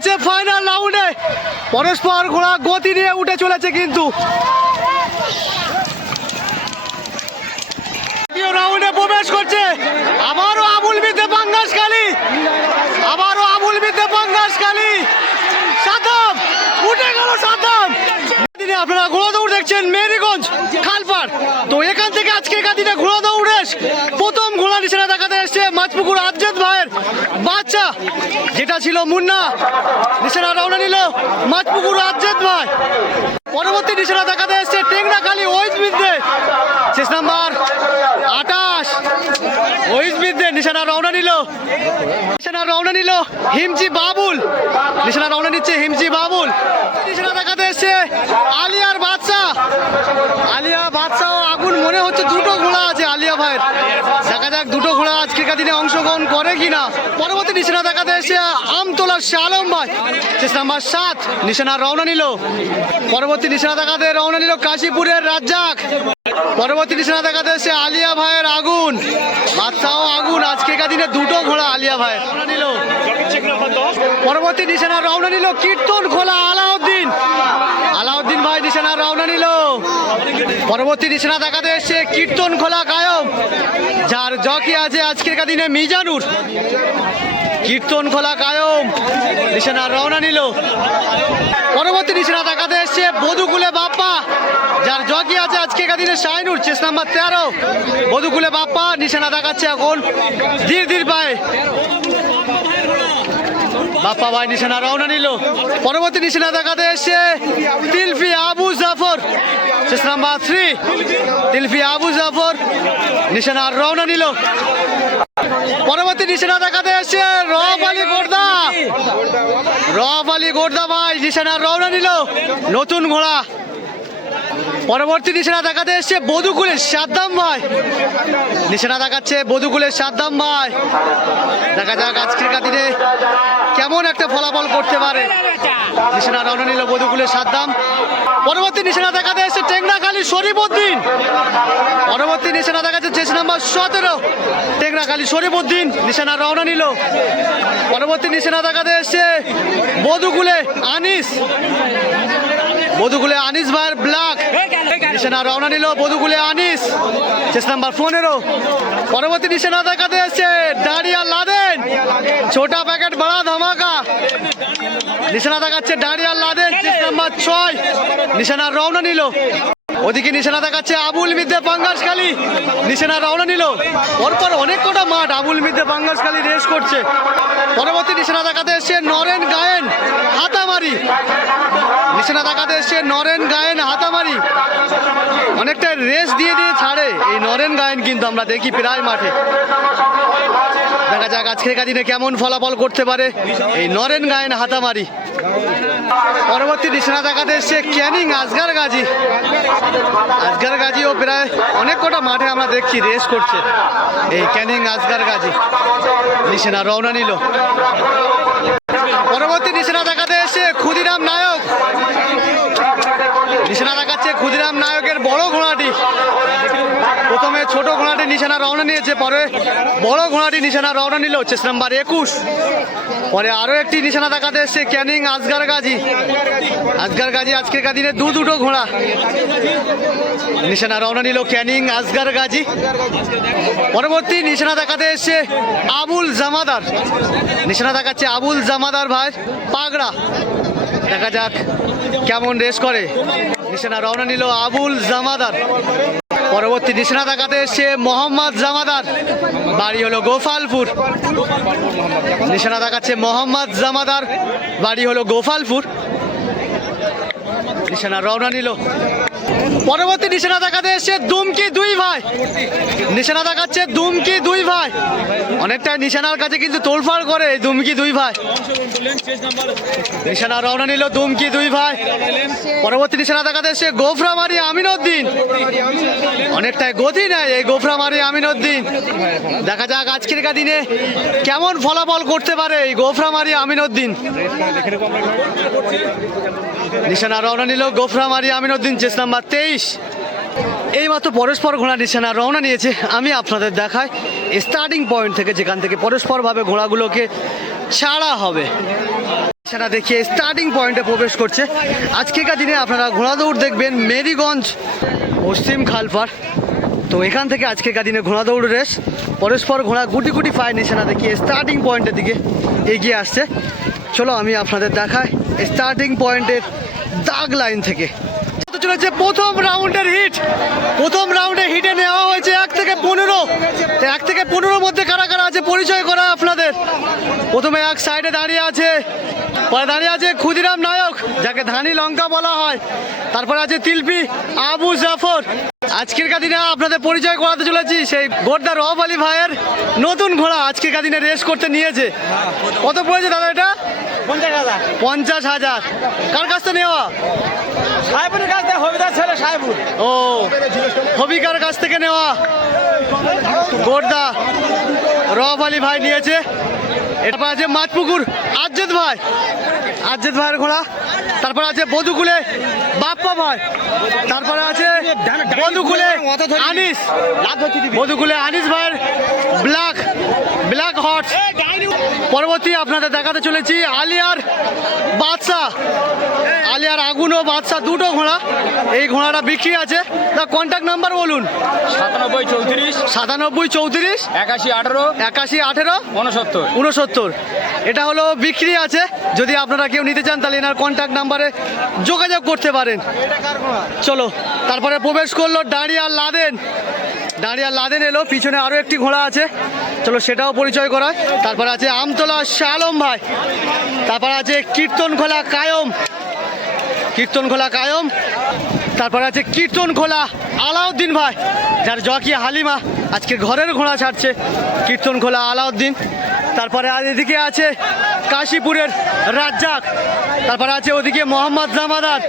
গিয়েছে ফাইনাল রাউন্ডে। পরস্পর ঘোড়া গতি নিয়ে উঠে চলেছে কিন্তু রাউন্ডে প্রবেশ করছে। আবারও আবুল বিদ্যে পাঙ্গাসখালী, আবারও আবুল বিদ্যে পাঙ্গাসখালী। সাতম উঠে গেল, সাতম। আপনারা ঘোড়া দৌড় দেখছেন মেরিগঞ্জ খালপাড়। তো এখান থেকে আজকের দিনে ঘোড়া দৌড় রেস প্রথম ঘোড়া নিশানা দেখাতে এসছে মাছপুকুর আজ্জাদ ভাইয়ের বাচ্চা, যেটা ছিল মুন্না। নিশানা রওনা নিল মাছপুকুর আজ্জাদ ভাই। পরবর্তী নিশানা দেখাতে এসছে টেংরাখালী ওইস বিদ্যে, শেষ নাম্বার 28 ওইস বিদ্যে। নিশানা রওনা নিল, নিশানা রওনা নিল হিমজি বাবুল। নিশানা রওনা নিচ্ছে হিমজি বাবুল। নিশানা দেখাতে এসছে আলিয়ার বাদশা। আলিয়া বাদশা আগুন মনে হচ্ছে দুটো ঘোড়া আছে আলিয়া ভাইয়ের। দেখা যাক দুটো ঘোড়া আজকের দিনে অংশগ্রহণ করে কিনা। পরবর্তী নিশানা দেখাতে এসে আমতলার শালম ভাই, শেষ নাম্বার 7। নিশানা রওনা নিল। পরবর্তী নিশানা দেখাতে রওনা নিল কাশীপুরের রাজ্জাক। পরবর্তী নিশানা দেখাতে এসে আলিয়া ভাইয়ের আগুন, বাদশাও আগুন। আজকের দিনে দুটো ঘোড়া আলিয়া ভাই রওনা নিল। পরবর্তী নিশানা রওনা নিল কীর্তন খোলা আলাউদ্দিন। আলাউদ্দিন ভাই নিশানা রওনা নিল। পরবর্তী নিশানা দেখাতে এসছে কীর্তন খোলা কায়ম, যার জকি আছে আজকের দিনে মিজানুর। কীর্তন খোলা কায়ম নিশানা রওনা নিল। পরবর্তী নিশানা দেখাতে এসছে বধুকুলে বাপ্পা, যার জকি আছে আজকের দিনে শাইনুর, চেস নাম্বার 13। বধুকুলে বাপ্পা নিশানা দেখাচ্ছে এখন ধীর ধীর পায়ে। বাপ্পা ভাই নিশানা রওনা নিল। পরবর্তী নিশানা দেখাতে এসছে তিলফি আবু জাফর, শেষ নাম্বার 3। তিলফি আবু জাফর নিশানা রওনা নিল। পরবর্তী নিশানা দেখাতে এসছে রফ আলী গোর্দা। রফ আলী গোর্দা ভাই নিশানা রওনা নিল, নতুন ঘোড়া। পরবর্তী নিশানা দেখাতে এসছে বধুকুলের সাদ্দাম ভাই। নিশানা দেখাচ্ছে বধুকুলের সাদ্দাম ভাই। দেখা যাক আজকের দিনে কেমন একটা ফলাফল করতে পারে। নিশানা রওনা নিল বধুকুলের সাদ্দাম। পরবর্তী নিশানা দেখাতে এসছে টেংরাখালী শরীফউদ্দিন। পরবর্তী নিশানা দেখাচ্ছে চেস নাম্বার 17 টেংরাখালী শরীফউদ্দিন। নিশানা রওনা নিল। পরবর্তী নিশানা দেখাতে এসছে বধুকুলে আনিস। বধুকুলে আনিস ভাইয়ের ব্ল্যাক। নিশানা রওনা নিল বধুকুলে আনিস, চেস নাম্বার 15। পরবর্তী নিশানা দেখাতে এসছে ডাড়িয়া লাদেন, ছোটা প্যাকেট বড়া ধামাকা। নিশানা দেখাচ্ছে ডাড়িয়া লাদেন, চেস নাম্বার 6। নিশানা রওনা নিল। ওদিকে নিশানা দেখাচ্ছে আবুল মিদ্যে পাঙ্গাসখালী। নিশানা রওনা নিল। পরপর অনেক কটা মাঠ আবুল মিদ্যে পাঙ্গাসখালী রেস করছে। পরবর্তী নিশানা দেখাতে এসছে নরেন গায়েন হাতামারি। নিশানা দেখাতে এসছে নরেন গায়েন হাতামারি। অনেকটা রেস দিয়ে দিয়ে ছাড়ে এই নরেন গায়েন, কিন্তু আমরা দেখি প্রায় মাঠে। দেখা যাক আজকের দিনে কেমন ফলাফল করতে পারে এই নরেন গায়েন হাতামারি। পরবর্তী নিশানা দেখাতে এসছে ক্যানিং আসগার গাজী। আসগার গাজীও প্রায় অনেক কটা মাঠে আমরা দেখছি রেস করছে এই ক্যানিং আসগার গাজী। নিশানা রওনা নিল। পরবর্তী নিশানা দেখাতে এসছে ক্ষুদিরাম নায়ক। নিশানা দেখাচ্ছে ক্ষুদিরাম নায়কের বড় ঘোড়াটি। প্রথমে ছোট ঘোড়াটি নিশানা রওনা নিয়েছে, পরে বড় ঘোড়াটি নিশানা রওনা নিল, চেস নাম্বার 21। পরে আরও একটি নিশানা দেখাতে এসছে ক্যানিং আসগার গাজী। আসগার গাজী আজকের দিনে দুটো ঘোড়া। নিশানা রওনা নিল ক্যানিং আসগার গাজী। পরবর্তী নিশানা দেখাতে এসছে আবুল জামাদার। নিশানা দেখাচ্ছে আবুল জামাদার ভাই পাগড়া। দেখা যাক কেমন রেস করে। নিশানা রওনা নিল আবুল জামাদার। পরবর্তী নিশানা দেখাতে এসছে মোহাম্মদ জামাদার, বাড়ি হলো গোপালপুর। নিশানা দেখাচ্ছে মোহাম্মদ জামাদার, বাড়ি হলো গোপালপুর। নিশানা রওনা নিল। পরবর্তী নিশানা দেখাতে এসছে দুমকি দুই ভাই। নিশানা দেখাচ্ছে দুমকি দুই ভাই। অনেকটা নিশানার কাছে কিন্তু তোলফাড় করে এই দুমকি দুই ভাই। নিশানা রওনা নিল দুমকি দুই ভাই। পরবর্তী নিশানা দেখাতে এসছে গোফরামারি আমিনউদ্দিন। অনেকটাই গতি নেয় এই গোফরামারি আমিনউদ্দিন। দেখা যাক আজকের দিনে কেমন ফলাফল করতে পারে এই গোফরামারি আমিনউদ্দিন। নিশানা রওনা নিল গোফরামারি আমিনউদ্দিন, চেস নাম্বার 23। এইমাত্র পরস্পর ঘোড়া নিশানা রওনা নিয়েছে। আমি আপনাদের দেখাই স্টার্টিং পয়েন্ট থেকে, যেখান থেকে পরস্পরভাবে ঘোড়াগুলোকে ছাড়া হবে। সেটা দেখিয়ে স্টার্টিং পয়েন্টে প্রবেশ করছে। আজকেকার দিনে আপনারা ঘোড়া দৌড় দেখবেন মেরিগঞ্জ পশ্চিম খালপাড়। তো এখান থেকে আজকেকার দিনে ঘোড়া দৌড় রেস পরস্পর ঘোড়া গুটি গুটি পায়ে নিশানা দেখিয়ে স্টার্টিং পয়েন্টের দিকে এগিয়ে আসছে। চলো আমি আপনাদের দেখাই স্টার্টিং পয়েন্টের দাগ লাইন থেকে। চলেছে প্রথম রাউন্ডের হিট। প্রথম রাউন্ডে হিটে নেওয়া হয়েছে 1 থেকে 15। 1 থেকে 15 মধ্যে কারা কারা আছে পরিচয় করা আপনাদের। প্রথমে এক সাইডে দাঁড়িয়ে আছে, পরে দাঁড়িয়ে আছে ক্ষুদিরাম নায়ক, যাকে ধানি লঙ্কা বলা হয়। তারপরে আছে তিলপি আবু জাফর। আজকের দিনে আপনাদের পরিচয় করাতে চলেছি সেই গোড্ডা রব আলী ভাইয়ের নতুন ঘোড়া আজকের দিনে রেস করতে নিয়েছে। কত পড়েছে দাদা এটা? 50,000। কার কাছ থেকে নেওয়া? সাহেবের কাছ থেকে হবিদার ছেলে সাহেবুর। ও হবিকার কাছ থেকে নেওয়া গোড্ডা রব আলী ভাই নিয়েছে। এটা আছে মাছপুকুর আজ্জেদ ভাই, আজ্জেদ ভাইয়ের ঘোড়া। তারপর আছে বধুকুলে বাপ্পা ভাই। তারপরে আছে বধুকুলে আনিস, বধুকুলে আনিস ভাইয়ের ব্ল্যাক হর্স। পরবর্তী আপনাদের দেখাতে চলেছি আলিয়ার বাদশা, আলিয়ার আগুন ও বাদশা দুটো ঘোড়া। এই ঘোড়াটা বিক্রি আছে। তার কন্ট্যাক্ট নাম্বার বলুন। 9734 8118 69। এটা হলো বিক্রি আছে। যদি আপনারা কেউ নিতে চান তাহলে এনার কন্ট্যাক্ট নাম্বারে যোগাযোগ করতে পারেন। চলো তারপরে প্রবেশ করলো ডাঁড়িয়ার লাদেন। ডাঁড়িয়ার লাদেন এলো, পিছনে আরও একটি ঘোড়া আছে, চলো সেটাও পরিচয় করায়। তারপরে আছে আমতলা শাহ আলম ভাই। তারপর আছে কীর্তনখোলা কায়ম, কীর্তনখোলা কায়ম। তারপরে আছে কীর্তনখোলা আলাউদ্দিন ভাই, যার জকি হালিমা আজকে ঘরের ঘোড়া ছাড়ছে, কীর্তনখোলা আলাউদ্দিন। তারপরে আর এদিকে আছে কাশীপুরের রাজ্জাক। তারপরে আছে ওদিকে মোহাম্মদ জামাদার।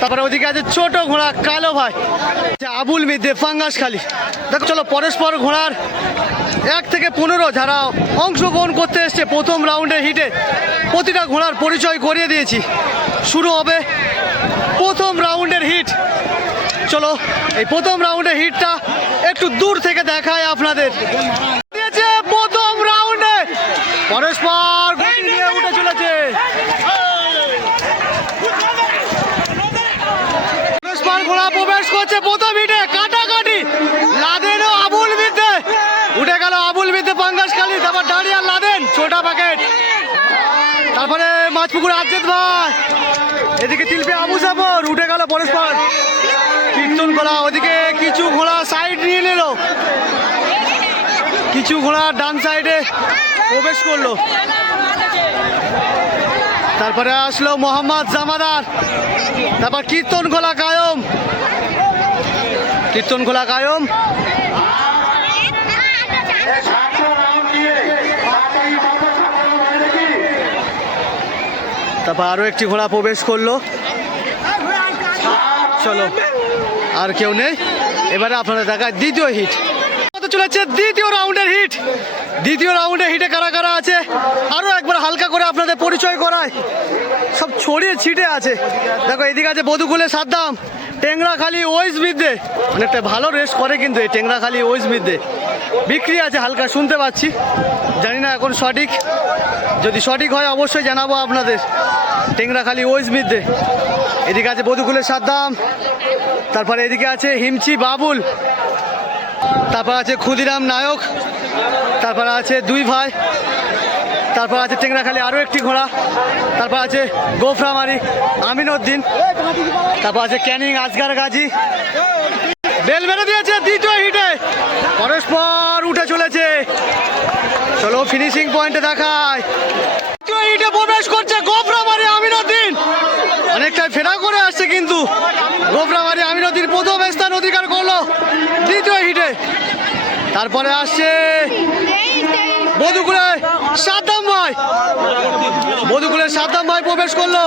তারপরে ওদিকে আছে ছোট ঘোড়া কালো ভাই, আবুল মিদে ফাঙ্গাসখালী। দেখো চলো পরস্পর ঘোড়ার 1 থেকে 15 যারা অংশগ্রহণ করতে এসছে প্রথম রাউন্ডের হিটে প্রতিটা ঘোড়ার পরিচয় করিয়ে দিয়েছি। শুরু হবে প্রথম রাউন্ডের হিট। চলো এই প্রথম রাউন্ডের হিটটা একটু দূর থেকে দেখায় আপনাদের। প্রথম রাউন্ডে পরস্পর গতি নিয়ে উঠে চলেছে। পরস্পর ঘোড়া প্রবেশ করছে প্রথম হিটে, কাটাকাটি লাদেন ও আবুল মিদে। উঠে গেল আবুল মিদে পাঙ্গাসখালী। তারপর দাঁড়িয়ে লাদেন ছোটা প্যাকেট। তারপরে মাছপুকুর আজ্জেদ ভাই, এদিকে তিলপি আবু জাফর। উঠে গেল পরস্পর কীর্তনখোলা। ওদিকে কিছু ঘোড়া সাইড নিয়ে নিল, কিছু ঘোড়া ডান সাইডে প্রবেশ করলো। তারপরে আসলো মোহাম্মদ জামাদার। তারপর কীর্তনখোলা কায়ম, কীর্তনখোলা কায়ম। তারপর আরো একটি ঘোড়া প্রবেশ করলো। চলো আর কেউ নেই, এবারে আপনাদের দেখায় দ্বিতীয় হিট। চলেছে দ্বিতীয় রাউন্ডের হিট। দ্বিতীয় রাউন্ডের হিটে কারা কারা আছে আরো একবার হালকা করে আপনাদের পরিচয় করায়। সব ছড়িয়ে ছিটে আছে। দেখো এদিকে আছে বধুকুলে সাদ্দাম, টেংরাখালী ওইস বিদ্যে, অনেকটা ভালো রেস করে কিন্তু এই টেংরাখালী ওইস বিদ্যে। বিক্রি আছে হালকা শুনতে পাচ্ছি, জানি না এখন সঠিক। যদি সঠিক হয় অবশ্যই জানাবো আপনাদের। টেংরাখালী ওইস বিদ্যে। এদিকে আছে বধুকুলে সাদ্দাম। তারপরে এদিকে আছে হিমচি বাবুল। তারপর আছে ক্ষুদিরাম নায়ক। তারপর আছে দুই ভাই। তারপর আছে টেংরাখালী আরও একটি ঘোড়া। তারপর আছে গোফরামারি আমিনউদ্দিন। তারপর আছে ক্যানিং আসগার গাজী। বেল মেরে দিয়েছে দ্বিতীয় হিটে, পরস্পর উঠে চলেছে। চলো ফিনিশিং পয়েন্টে দেখায়। দ্বিতীয় হিটে প্রবেশ করছে গোফরামারি আমিনউদ্দিন। অনেকটাই ফেরা করে আসছে কিন্তু গোফরামারি আমিনউদ্দিন প্রথম স্থান অধিকার করলো দ্বিতীয় হিটে। তারপরে আসছে বধুকুলে সাদ্দাম ভাই। বধুকুলে সাদ্দাম ভাই প্রবেশ করলো।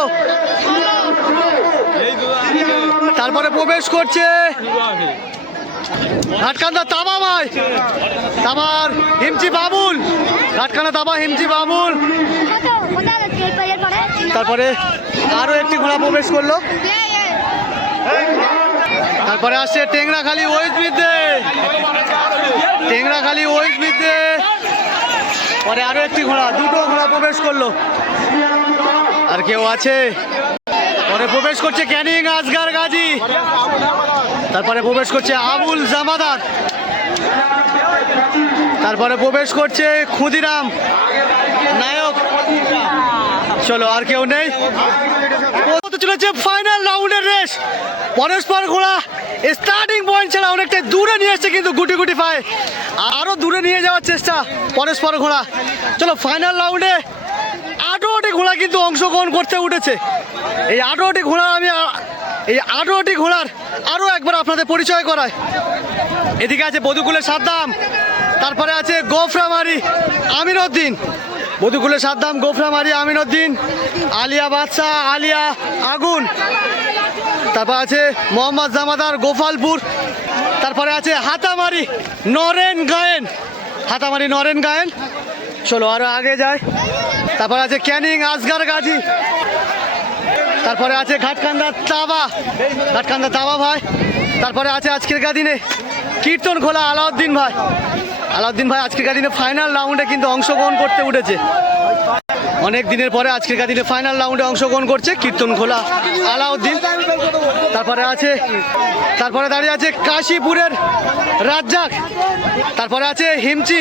তারপরে প্রবেশ করছে ঘাটকান্দা তাবা ভাই। তাবার হিমচি বাবুল, ঘাটকান্দা তাবা হিমচি বাবুল। তারপরে আরো একটি ঘোড়া প্রবেশ করলো। তারপরে আসছে টেংরাখালী ওইস বিদ্যে, টেংরাখালী ওইস বিদ্যে। পরে আরো একটি ঘোড়া, দুটো ঘোড়া প্রবেশ করলো। আর কেউ আছে? পরে প্রবেশ করছে ক্যানিং আসগার গাজী, তারপরে প্রবেশ করছে আবুল জামাদার, তারপরে প্রবেশ করছে ক্ষুদিরাম নায়ক। চলো আর কেউ নেই। হতে চলেছে ফাইনাল রাউন্ডের রেস। পরস্পর ঘোড়া স্টার্টিং পয়েন্ট ছাড়া অনেকটা দূরে নিয়ে এসছে, কিন্তু গুটি গুটি পায় আরো দূরে নিয়ে যাওয়ার চেষ্টা পরস্পর ঘোড়া। চলো ফাইনাল রাউন্ডে 18টি ঘোড়া কিন্তু অংশগ্রহণ করতে উঠেছে। এই 18টি ঘোড়া এই 18টি ঘোড়ার আরো একবার আপনাদের পরিচয় করায়। এদিকে আছে বধুকুলের সাদ্দাম, তারপরে আছে গোফরামারি আমিরউদ্দিন, বধুকুলের সাদ্দাম, গোফরামারি আমিরউদ্দিন, আলিয়া বাদশাহ, আলিয়া আগুন, তারপর আছে মোহাম্মদ জামাদার গোপালপুর, তারপরে আছে হাতামারি নরেন গায়েন, হাতামারি নরেন গায়েন। চলো আরো আগে যায়। তারপর আছে ক্যানিং আসগার গাজী, তারপরে আছে ঘাটকান্দা তাবা ভাই, তারপরে আছে আজকের দিনে কীর্তন খোলা আলাউদ্দিন ভাই। আলাউদ্দিন ভাই আজকের দিনে ফাইনাল রাউন্ডে কিন্তু অংশগ্রহণ করতে উঠেছে। অনেক দিনের পরে আজকের দিনে ফাইনাল রাউন্ডে অংশগ্রহণ করছে কীর্তন খোলা আলাউদ্দিন। তারপরে দাঁড়িয়ে আছে কাশীপুরের রাজ্জাক, তারপরে আছে হিমচি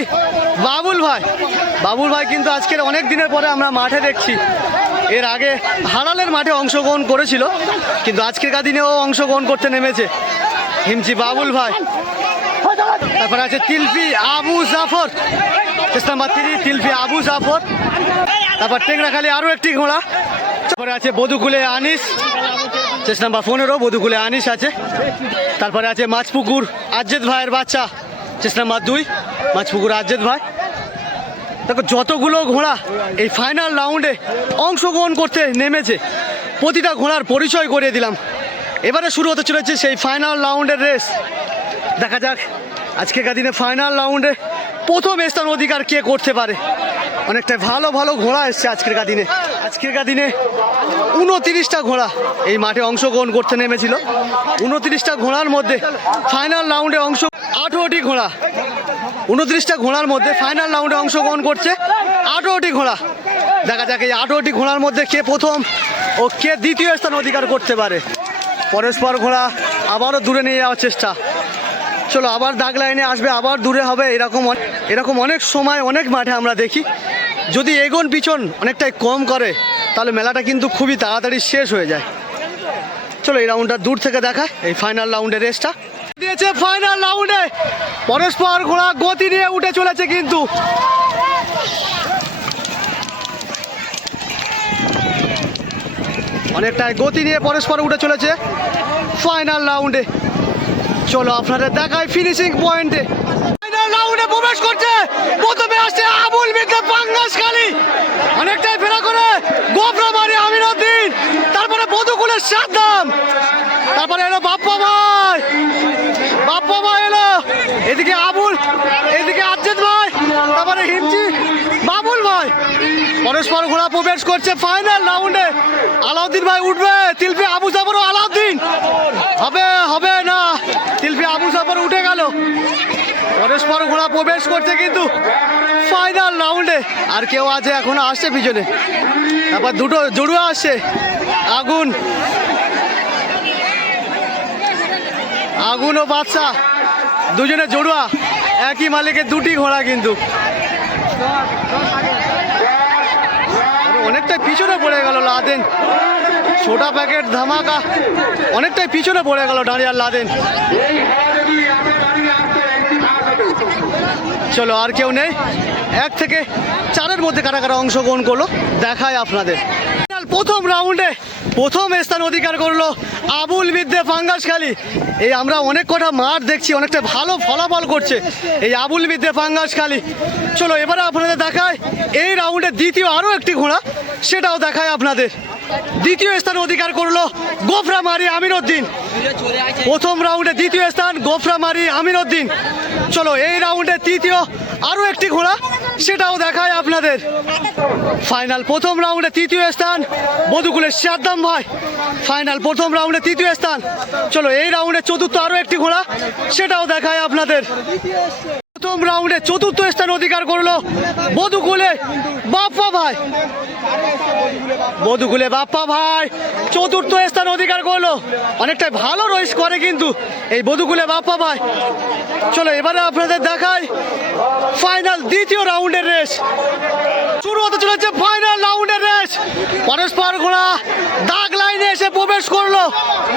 বাবুল ভাই কিন্তু আজকের অনেক দিনের পরে আমরা মাঠে দেখছি। এর আগে হারালের মাঠে অংশগ্রহণ করেছিল, কিন্তু আজকের দিনেও অংশগ্রহণ করতে নেমেছে হিমচি বাবুল ভাই। তারপরে আছে তিলফি আবু জাফর, নাম্বার 3 তিলফি আবু জাফর। তারপর টেংরাখালী আরও একটি ঘোড়া। তারপরে আছে বধুকুলে আনিস, চেস নাম্বার 15 বধুকুলে আনিস আছে। তারপরে আছে মাছপুকুর আজ্জেদ ভাইয়ের বাচ্চা, চেস নাম্বার 2 মাছপুকুর আজ্জেদ ভাই। দেখো যতগুলো ঘোড়া এই ফাইনাল রাউন্ডে অংশগ্রহণ করতে নেমেছে, প্রতিটা ঘোড়ার পরিচয় করিয়ে দিলাম। এবারে শুরু হতে চলেছে সেই ফাইনাল রাউন্ডের রেস। দেখা যাক আজকের দিনে ফাইনাল রাউন্ডে প্রথম স্থান অধিকার কে করতে পারে। অনেকটা ভালো ঘোড়া এসছে আজকের দিনে। 29টা ঘোড়া এই মাঠে অংশগ্রহণ করতে নেমেছিল। 29টা ঘোড়ার মধ্যে ফাইনাল রাউন্ডে 18টি ঘোড়া, 29টা ঘোড়ার মধ্যে ফাইনাল রাউন্ডে অংশগ্রহণ করছে 18টি ঘোড়া। দেখা যাক এই 18টি ঘোড়ার মধ্যে কে প্রথম ও কে দ্বিতীয় স্থান অধিকার করতে পারে। পরস্পর ঘোড়া আবারও দূরে নিয়ে যাওয়ার চেষ্টা। চলো আবার দাগ লাইনে আসবে, আবার দূরে হবে। এরকম অনেক সময় অনেক মাঠে আমরা দেখি, যদি এগোন পিছন অনেকটাই কম করে তাহলে মেলাটা কিন্তু খুবই তাড়াতাড়ি শেষ হয়ে যায়। চলো এই রাউন্ডটা দূর থেকে দেখায় এই ফাইনাল রাউন্ডের রেসটা দিয়েছে। ফাইনাল রাউন্ডে পরস্পর ঘোড়া গতি নিয়ে উঠে চলেছে, কিন্তু অনেকটাই গতি নিয়ে পরস্পর উঠে চলেছে ফাইনাল রাউন্ডে। চলো আপনাদের দেখায় ফিনিশিং পয়েন্টে। ফাইনাল রাউন্ডে প্রবেশ করছে, প্রথমে আসছে আবুল বিদ্যা পাঙ্গাসখালী, অনেকটাই ফেরা করে গোফরামারি আমিরউদ্দিন, তারপরে বধুকুলের সাদ্দাম, তারপরে এলো বাপ্পা ভাই এলো, এদিকে আবুল, এদিকে আজ্জেদ ভাই, তারপরে হিমচি বাবুল ভাই। পরস্পর ঘোড়া প্রবেশ করছে ফাইনাল রাউন্ডে। আলাউদ্দিন ভাই উঠবে, তিলফি আবু জাফর ও আলাউদ্দিন হবে না, তিলফি আবু জাফর উঠে গেল। পরস্পর ঘোড়া প্রবেশ করছে কিন্তু ফাইনাল রাউন্ডে। আর কেউ আছে এখনো আসছে পিছনে, তারপর দুটো জড়ুয়া আসছে, আগুন ও বাদশাহ, দুজনে জড়ুয়া, একই মালিকের দুটি ঘোড়া। কিন্তু অনেকটাই পিছনে পড়ে গেল লাদেন, ছোটা প্যাকেট ধামাকা, অনেকটাই পিছনে পড়ে গেল ডাঁড়িয়ার লাদেন। চলো আর কেউ নেই, 1 থেকে 4-এর মধ্যে কারা কারা অংশগ্রহণ করলো দেখায় আপনাদের। প্রথম রাউন্ডে প্রথম স্থান অধিকার করলো আবুল বিদ্যে পাঙ্গাসখালী। এই আমরা অনেক কটা মাঠ দেখছি, অনেকটা ভালো ফলাফল করছে এই আবুল বিদ্যে পাঙ্গাসখালী। চলো এবারে আপনাদের দেখায় এই রাউন্ডে দ্বিতীয় আরও একটি ঘোড়া, সেটাও দেখায় আপনাদের। দ্বিতীয় স্থান অধিকার করলো গোফরামারি আমিরউদ্দিন। প্রথম রাউন্ডে দ্বিতীয় স্থান গোফরামারি আমিরউদ্দিন। চলো এই রাউন্ডে তৃতীয় আরও একটি ঘোড়া, সেটাও দেখায় আপনাদের। ফাইনাল প্রথম রাউন্ডে তৃতীয় স্থান বধুকুলের সাদ্দাম ভাই, ফাইনাল প্রথম রাউন্ডে তৃতীয় স্থান। চলো এই রাউন্ডে চতুর্থ আরও একটি ঘোড়া, সেটাও দেখায় আপনাদের। প্রথম রাউন্ডে চতুর্থ স্থান অধিকার করলো বধুকুলে বাপ্পা ভাই, মধুকুলে বাপ্পা ভাই চতুর্থ স্থান অধিকার করলো। অনেকটাই ভালো রেস করে কিন্তু এই মধুকুলে বাপ্পা ভাই। চলো এবারে আপনাদের দেখাই ফাইনাল দ্বিতীয় রাউন্ডের রেস শুরু হতে চলেছে। ফাইনাল রাউন্ডের রেস পরস্পর ঘোড়া দাগ লাইনে এসে প্রবেশ করলো।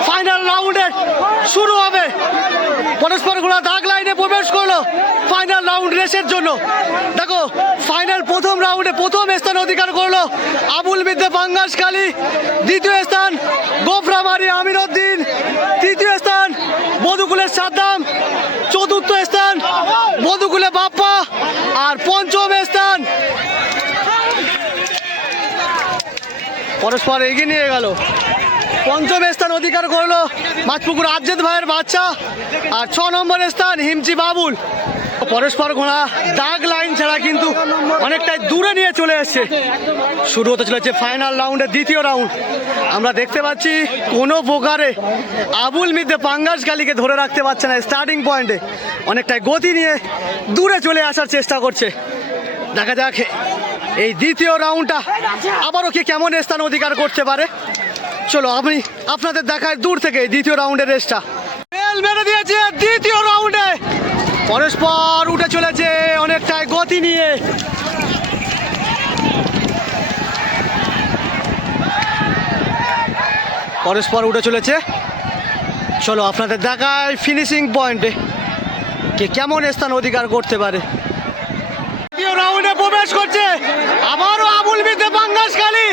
ফাইনাল রাউন্ডের শুরু হবে। পরস্পর ঘোড়া দাগ লাইনে প্রবেশ করলো ফাইনাল রাউন্ড রেসের জন্য। দেখো ফাইনাল প্রথম রাউন্ডে প্রথম স্থান অধিকার করলো আবুল বিদ্যে পাঙ্গাসখালী। দ্বিতীয় স্থান গোফরামারি আমিরউদ্দিন। তৃতীয় স্থান মধুকুলের সাদ্দাম। চতুর্থ স্থান মধুকুলে বাপ্পা। আর পঞ্চম স্থান পরস্পর এগিয়ে নিয়ে গেল। পঞ্চম স্থান অধিকার করলো মাছপুকুর আজ্জেদ ভাইয়ের বাচ্চা। আর 6 নম্বর স্থান হিমচি বাবুল। পরস্পর ঘোড়া দাগ লাইন ছাড়া কিন্তু অনেকটাই দূরে নিয়ে চলে এসছে। শুরু হতে চলেছে ফাইনাল রাউন্ডের দ্বিতীয় রাউন্ড। আমরা দেখতে পাচ্ছি কোনো প্রকারে আবুল মিদ্দে পাঙ্গাসখালীকে ধরে রাখতে পারছে না। স্টার্টিং পয়েন্টে অনেকটাই গতি নিয়ে দূরে চলে আসার চেষ্টা করছে। দেখা যাক এই দ্বিতীয় রাউন্ডটা আবারও কি কেমন স্থান অধিকার করতে পারে। চলো আমি আপনাদের দেখাই দূর থেকে দ্বিতীয় রাউন্ডের রেসটা। বেল মেরে দিয়েছে দ্বিতীয় রাউন্ডে। পরস্পর উঠে চলেছে অনেকটাই গতি নিয়ে। পরস্পর উঠে চলেছে। চলো আপনাদের দেখাই ফিনিশিং পয়েন্টে কে কেমন স্থান অধিকার করতে পারে। দ্বিতীয় রাউন্ডে প্রবেশ করছে আবারও আবুল বিদ্যে পাঙ্গাসখালী।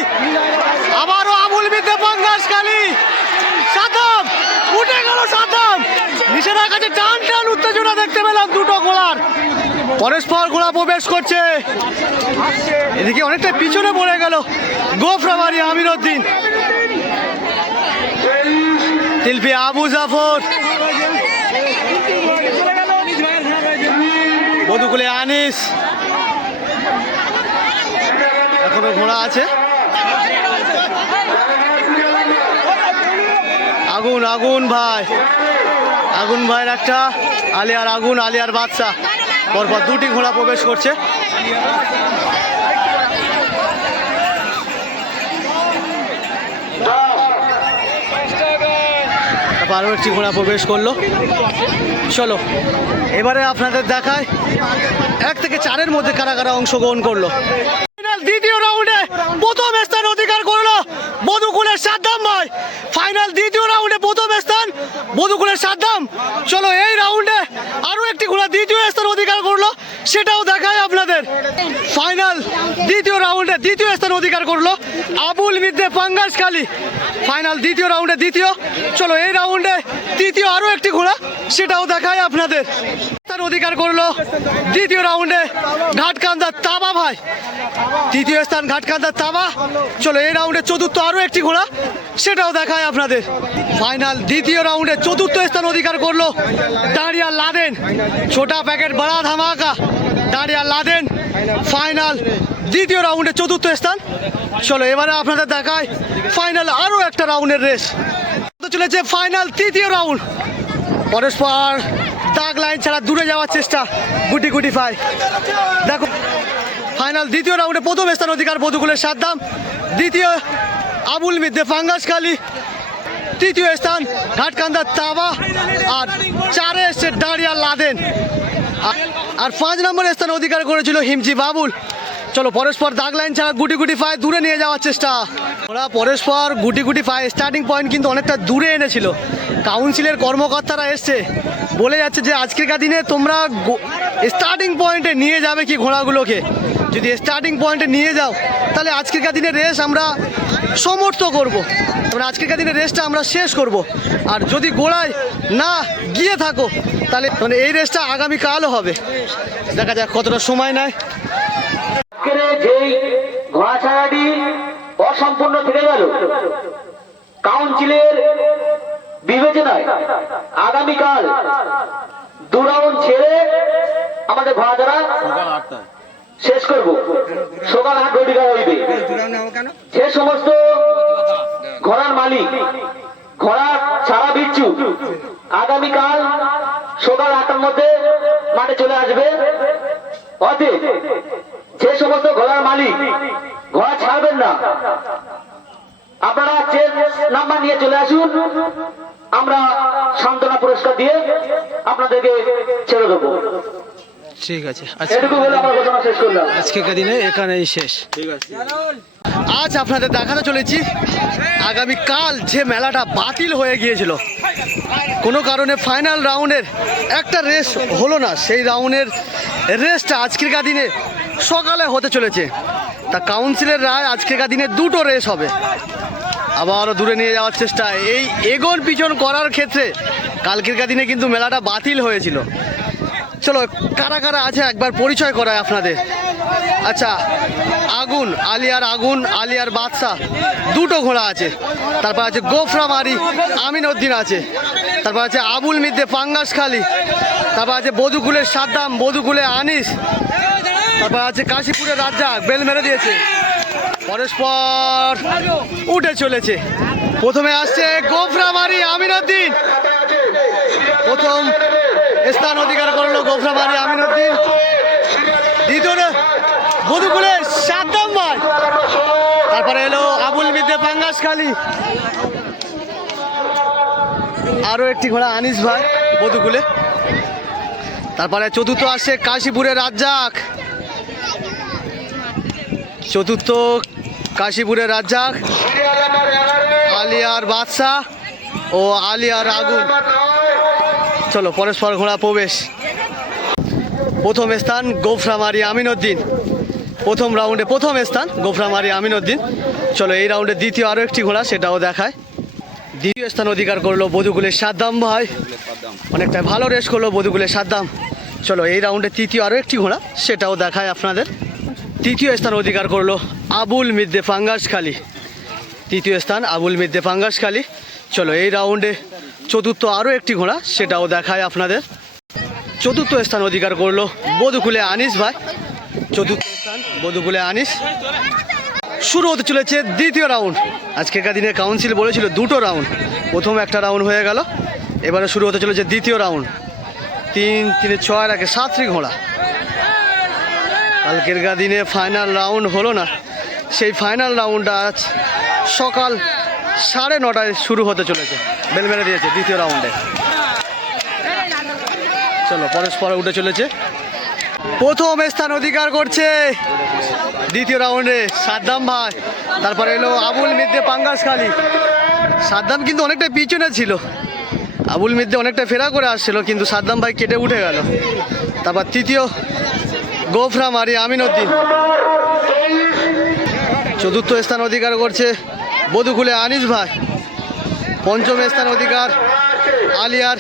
আবারও আবুল বিদ্যে পাঙ্গাসখালী। সাদ্দাম উঠে গেল। সাদ্দাম নিচের কাছে টান টান উত্তেজনা দেখতে পেলাম দুটো ঘোড়ার। পরস্পর ঘোড়া প্রবেশ করছে। এদিকে অনেকটা পিছনে পড়ে গেল গোফরামারি আমিরউদ্দিন। শিল্পী আবু জাফর। মধুকুলে আনিস। এখনো ঘোড়া আছে। আগুন আগুন ভাই। আগুন ভাইয়ের একটা আলিয়ার আগুন আলিয়ার বাদশা। পরপর দুটি ঘোড়া প্রবেশ করছে। আরও একটি ঘোড়া প্রবেশ করলো। চলো এবারে আপনাদের দেখায় 1 থেকে 4-এর মধ্যে কারা কারা অংশগ্রহণ করলো। দ্বিতীয় রাউন্ডে প্রথম স্থান অধিকার করলো মধুকুলের সাদ্দাম ভাই। ফাইনাল দ্বিতীয় রাউন্ডে প্রথম স্থান মধুকুলের সাদ্দাম। চলো এই রাউন্ডে আরো একটি ঘোড়া দ্বিতীয় স্থান অধিকার করলো, সেটাও দেখায় আপনাদের। ফাইনাল দ্বিতীয় রাউন্ডে দ্বিতীয় স্থান অধিকার করলো আবুল মিদ্দে পাঙ্গাসখালী। ফাইনাল দ্বিতীয় রাউন্ডে দ্বিতীয়। চলো এই রাউন্ডে তৃতীয় আরো একটি ঘোড়া, সেটাও দেখায় আপনাদের। স্থান অধিকার করলো দ্বিতীয় রাউন্ডে ঘাটকান্দার তাবা ভাই। তৃতীয় স্থান ঘাটকান্দার তাবা। চলো এই রাউন্ডে চতুর্থ আরো একটি ঘোড়া, সেটাও দেখায় আপনাদের। ফাইনাল দ্বিতীয় রাউন্ডে চতুর্থ স্থান অধিকার করলো দাঁড়িয়া লাদেন। ছোটা প্যাকেট বড়া ধামাকা দাঁড়িয়া লাদেন। ফাইনাল দ্বিতীয় রাউন্ডে চতুর্থ স্থান। চলো এবারে আপনাদের দেখায় ফাইনাল আরো একটা রাউন্ডের রেস চলেছে। ফাইনাল তৃতীয় রাউন্ড। পরস্পর দাগ লাইন ছাড়া দূরে যাওয়ার চেষ্টা, গুটি গুটি পায়। দেখো ফাইনাল দ্বিতীয় রাউন্ডে প্রথম স্থান অধিকার মধুকুলের সাদ্দাম। দ্বিতীয় আবুল মিদ্দে পাঙ্গাসখালী। তৃতীয় স্থান ঘাটকান্দার তাবা। আর 4-এ এসছে দাঁড়িয়া লাদেন। আর 5 নম্বর স্থান অধিকার করেছিল হিমচি বাবুল। চলো পরস্পর দাগ লাইন ছাড়া গুটি গুটি পায়ে দূরে নিয়ে যাওয়ার চেষ্টা। ওরা পরস্পর গুটি গুটি পায়ে স্টার্টিং পয়েন্ট কিন্তু অনেকটা দূরে এনেছিল। কাউন্সিলের কর্মকর্তারা এসছে বলে যাচ্ছে যে আজকের দিনে তোমরা স্টার্টিং পয়েন্টে নিয়ে যাবে কি ঘোড়াগুলোকে। যদি স্টার্টিং পয়েন্টে নিয়ে যাও তাহলে আজকের দিনের রেস আমরা সমর্থ করব, মানে আজকের দিনের রেসটা আমরা শেষ করব। আর যদি গোড়ায় না গিয়ে থাকো তাহলে মানে এই রেসটা আগামীকালও হবে। দেখা যাক কতটা সময় নেয়। যেই ঘোড়া ছাড়াটি অসম্পূর্ণ থেকে গেল, কাউন্সিলের বিবেচনায় আগামীকাল 2 রাউন্ড ছেড়ে আমাদের ঘোড়া ছাড়া শেষ করব। সকাল 8 ঘটিকা হইবে। যে সমস্ত ঘোড়ার মালিক ঘোড়া ছাড়া বিচ্ছু আগামীকাল সকাল 8টার মধ্যে মাঠে চলে আসবে। অতএব যে সমস্ত ঘোড়ার মালিক ঘোড়া ছাড়বেন না। আপনারা চেঞ্জ নাম্বার নিয়ে চলে আসুন, আমরা সান্ত্বনা পুরস্কার দিয়ে আপনাদেরকে ছেড়ে দেবো। ঠিক আছে, এটুকু বলে আমার ঘোষণা শেষ করলাম। আজকের দিনে এখানেই শেষ। আজ আপনাদের দেখাতে চলেছি আগামীকাল যে মেলাটা বাতিল হয়ে গিয়েছিল, কোনো কারণে ফাইনাল রাউন্ডের একটা রেস হলো না, সেই রাউন্ডের রেসটা আজকের দিনে সকালে হতে চলেছে। তা কাউন্সিলের রায় আজকের দিনে দুটো রেস হবে। আবারও দূরে নিয়ে যাওয়ার চেষ্টা, এই এগোন পিছন করার ক্ষেত্রে কালকের দিনে কিন্তু মেলাটা বাতিল হয়েছিল। চলো কারা কারা আছে একবার পরিচয় করায় আপনাদের। আচ্ছা, আগুন আলিয়ার বাদশা দুটো ঘোড়া আছে। তারপর আছে গোফরামারি আমিনউদ্দিন আছে। তারপর আছে আবুল মিদ্দে পাঙ্গাসখালী। তারপর আছে বধুকুলের সাদ্দাম, বধুকুলে আনিস। তারপর আছে কাশীপুরের রাজ্জাক, বেল মেরে দিয়েছে, পরস্পর উঠে চলেছে। প্রথমে আসছে গোফরামারি আমিনউদ্দিন, প্রথম স্থান অধিকার করলো গোফরামারি আমিনউদ্দিন। দ্বিতীয় বধুকুলের সাদ্দাম ভাই, তারপরে এলো আবুল মিদ্দে পাঙ্গাসখালী, আরো একটি ঘোড়া আনিস ভাই বধুকুলে। তারপরে চতুর্থ আসছে কাশীপুরের রাজ্জাক, চতুর্থ কাশীপুরের রাজ্জাক, আলিয়ার বাদশা ও আলিয়ার আগুন। চলো পরস্পর ঘোড়া প্রবেশ। প্রথম স্থান গোফরামারি আমিনউদ্দিন, প্রথম রাউন্ডে প্রথম স্থান গোফরামারি আমিনউদ্দিন। চলো এই রাউন্ডে দ্বিতীয় আরও একটি ঘোড়া, সেটাও দেখায়। দ্বিতীয় স্থান অধিকার করলো বধুকুলের সাদ্দাম ভাই, অনেকটা ভালো রেস করলো বধুকুলের সাদ্দাম। চলো এই রাউন্ডে তৃতীয় আরও একটি ঘোড়া, সেটাও দেখায় আপনাদের। তৃতীয় স্থান অধিকার করলো আবুল মিদ্দে পাঙ্গাসখালী, তৃতীয় স্থান আবুল মিদ্দে পাঙ্গাসখালী। চলো এই রাউন্ডে চতুর্থ আরও একটি ঘোড়া, সেটাও দেখায় আপনাদের। চতুর্থ স্থান অধিকার করলো বধুকুলে আনিস ভাই, চতুর্থ স্থান বধুকুলে আনিস। শুরু হতে চলেছে দ্বিতীয় রাউন্ড। আজকের দিনে কাউন্সিল বলেছিল দুটো রাউন্ড, প্রথম একটা রাউন্ড হয়ে গেল, এবারে শুরু হতে চলেছে দ্বিতীয় রাউন্ড। 3-3-6 রাখে 7টি ঘোড়া। কালকের দিনে ফাইনাল রাউন্ড হলো না, সেই ফাইনাল রাউন্ডটা আজ সকাল 9:30টায় শুরু হতে চলেছে, বেল মেরে দিয়েছে দ্বিতীয় রাউন্ডে। চলো পরস্পর উঠে চলেছে। প্রথম স্থান অধিকার করছে দ্বিতীয় রাউন্ডে সাদ্দাম ভাই, তারপরে এলো আবুল মিদ্দে পাঙ্গাসখালী। সাদ্দাম কিন্তু অনেকটা পিছনে ছিল, আবুল মিদ্দে অনেকটা ফেরা করে আসছিল, কিন্তু সাদ্দাম ভাই কেটে উঠে গেল। তারপর তৃতীয় গোফরামারি আমিনউদ্দিন। চতুর্থ স্থান অধিকার করছে বধুকুলে আনিস ভাই। পঞ্চম স্থান অধিকার আলিয়ার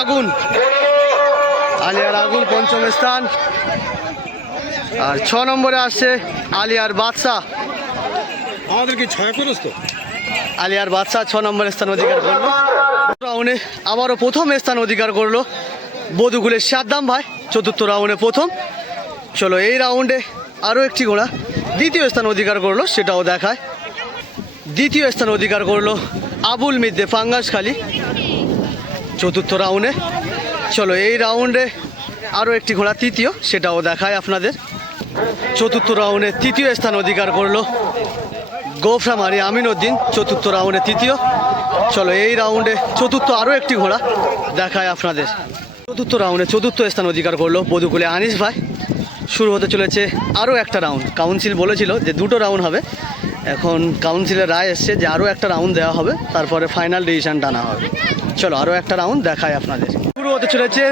আগুন, পঞ্চম স্থান। আর 6 নম্বরে আসছে আলিয়ার বাদশা। আমাদেরকে 6 করস তো। আলিয়ার বাদশা 6 নম্বর স্থান অধিকার করলো। রাউন্ডে আবারও প্রথম স্থান অধিকার করলো বধুকুলের সাদ্দাম ভাই, চতুর্থ রাউন্ডে প্রথম। চলো এই রাউন্ডে আরও একটি ঘোড়া দ্বিতীয় স্থান অধিকার করলো, সেটাও দেখায়। দ্বিতীয় স্থান অধিকার করলো আবুল মিদ্দে পাঙ্গাসখালী, চতুর্থ রাউন্ডে। চলো এই রাউন্ডে আরও একটি ঘোড়া তৃতীয়, সেটাও দেখায় আপনাদের। চতুর্থ রাউন্ডে তৃতীয় স্থান অধিকার করলো গোফরামারি আমিনউদ্দিন, চতুর্থ রাউন্ডে তৃতীয়। চলো এই রাউন্ডে চতুর্থ আরও একটি ঘোড়া দেখায় আপনাদের। চতুর্থ রাউন্ডে চতুর্থ স্থান অধিকার করলো বধুকুলে আনিস ভাই। শুরু হতে চলেছে আরও একটা রাউন্ড। কাউন্সিল বলেছিল যে দুটো রাউন্ড হবে, এখন কাউন্সিলের রায় এসছে যে আরও একটা রাউন্ড দেওয়া হবে, তারপরে ফাইনাল ডিসিশন টানা হবে। চলো আরও একটা রাউন্ড দেখায় আপনাদের। শুরু হতে চলেছে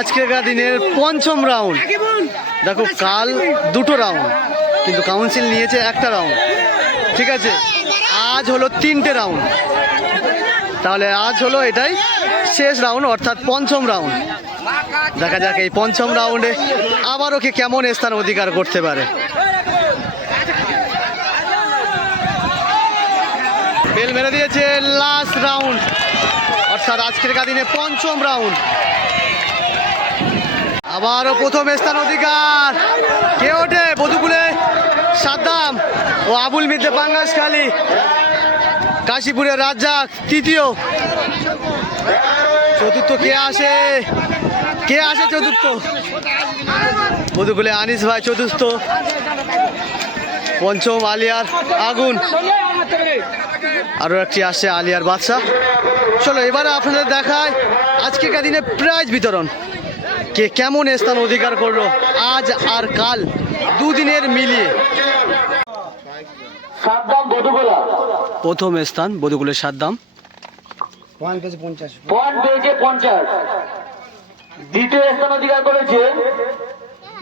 আজকের দিনের পঞ্চম রাউন্ড। দেখো কাল দুটো রাউন্ড, কিন্তু কাউন্সিল নিয়েছে একটা রাউন্ড, ঠিক আছে। আজ হলো 3টে রাউন্ড, তাহলে আজ হলো এটাই শেষ রাউন্ড, অর্থাৎ পঞ্চম রাউন্ড। দেখা যাক এই পঞ্চম রাউন্ডে আবারও কে কেমন স্থান অধিকার করতে পারে। বেল মেরে দিয়েছে লাস্ট রাউন্ড, অর্থাৎ আজকের দিনে পঞ্চম রাউন্ড। আবারও প্রথম স্থান অধিকার কে ওঠে? বধুকুলে সাদ্দাম ও আবুল মিদ্দে পাঙ্গাসখালী। কাশীপুরের রাজ্জাক তৃতীয়। চতুর্থ কে আসে? চতুর্থ? বধুকুলে আনিস ভাই চতুর্থ। পঞ্চম আলিয়ার আগুন, আরও একটি আসছে আলিয়ার বাদশা। চলো এবারে আপনাদের দেখায় আজকেকার দিনে প্রাইজ বিতরণ, কে কেমন স্থান অধিকার করলো আজ আর কাল দুদিনের মিলিয়ে। সাদ্দাম বধুগোলা প্রথম স্থান বধুগুলের সাদ্দাম, পয়েন্ট পেয়েছে 50। দ্বিতীয় স্থান অধিকার করেছে,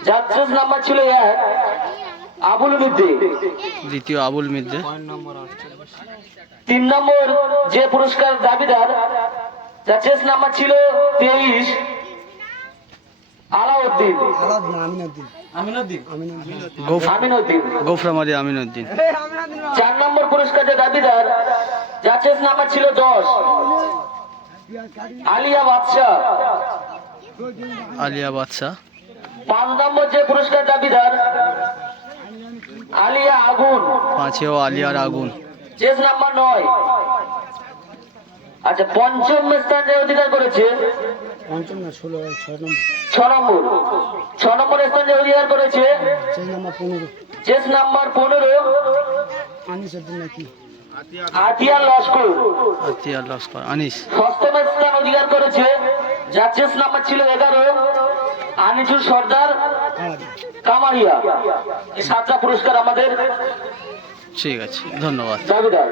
যার শেষ নাম্বার ছিল 1, আবুল মিদ্দে। দ্বিতীয় আবুল মিদ্দে। 3 নম্বর যে পুরস্কার দাবিদার, যার শেষ নাম্বার ছিল 23, আলাউদ্দিন আমিনুদ্দিন। গোফরামাদি আমিনুদ্দিন। 4 নম্বর পুরস্কার যে দাবিদার, যার শেষ নাম্বার ছিল 10, আলিয়া বাদশা। আলিয়া বাদশা। 5 নম্বর যে পুরস্কার দাবিদার, আলিয়া আগুন। পাঁচেও আলিয়ার আগুন। শেষ নাম্বার 9। আচ্ছা, পঞ্চম স্থান যে অধিকার করেছে, 6 নম্বর স্থান যে অধিকার করেছে, শেষ নাম্বার 15, আতিয়ার লস্কর। আতিয়ার লস্কর আনিস। ষষ্ঠম স্থান অধিকার করেছে, যার শেষ নাম্বার ছিল 11, আনিসুর সর্দার কামারিয়া। এই 7টা পুরস্কার আমাদের ঠিক আছে, ধন্যবাদ। দাবিদার।